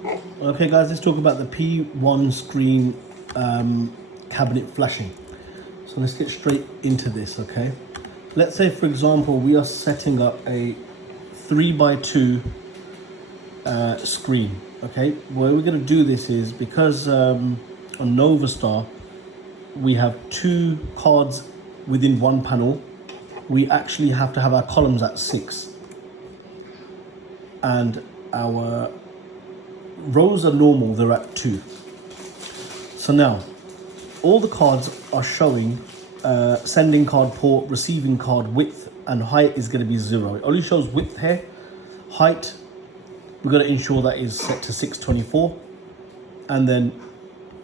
Okay guys, let's talk about the P1 screen cabinet flashing. So let's get straight into this, okay? Let's say for example, we are setting up a 3x2 screen, okay? Where we're gonna do this is because on Novastar, we have 2 cards within one panel. We actually have to have our columns at 6. And our rows are normal, they're at 2. So now, all the cards are showing sending card port, receiving card width, and height is going to be 0. It only shows width here. Height, we're going to ensure that is set to 624. And then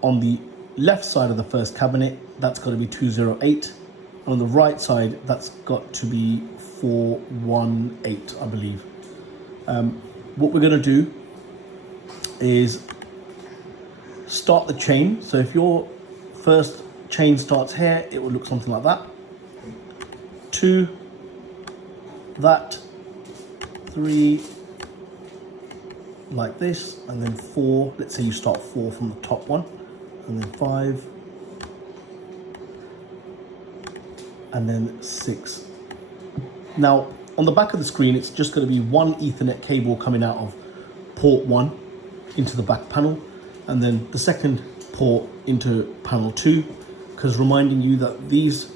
on the left side of the first cabinet, that's got to be 208. On the right side, that's got to be 418, I believe. What we're going to do is start the chain. So if your first chain starts here, it will look something like that. 2, that, 3, like this, and then 4. Let's say you start 4 from the top one, and then 5, and then 6. Now, on the back of the screen, it's just going to be one Ethernet cable coming out of port 1 into the back panel, and then the second port into panel 2, because reminding you that these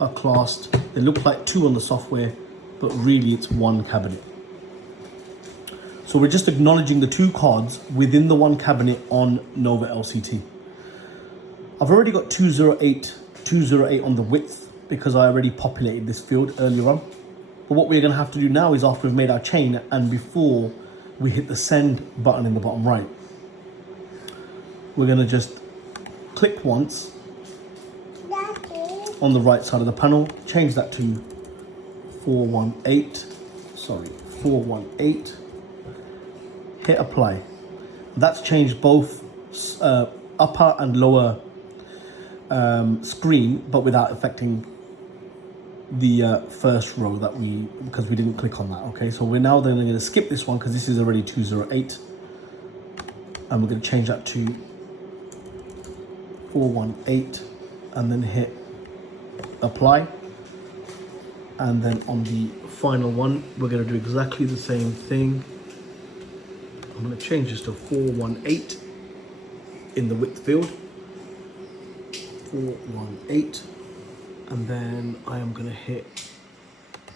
are classed, they look like 2 on the software, but really it's 1 cabinet. So we're just acknowledging the 2 cards within the 1 cabinet on Nova LCT. I've already got 208 on the width because I already populated this field earlier on. But what we're going to have to do now is, after we've made our chain and before we hit the send button in the bottom right, we're going to just click once on the right side of the panel, change that to 418, hit apply. That's changed both upper and lower screen, but without affecting the first row that because we didn't click on that. Okay, so we're now then going to skip this one because this is already 208, and we're going to change that to 418 and then hit apply. And then on the final one, we're going to do exactly the same thing. I'm going to change this to 418 in the width field, 418, and then I am going to hit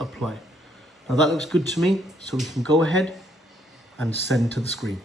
apply. Now that looks good to me, so we can go ahead and send to the screen.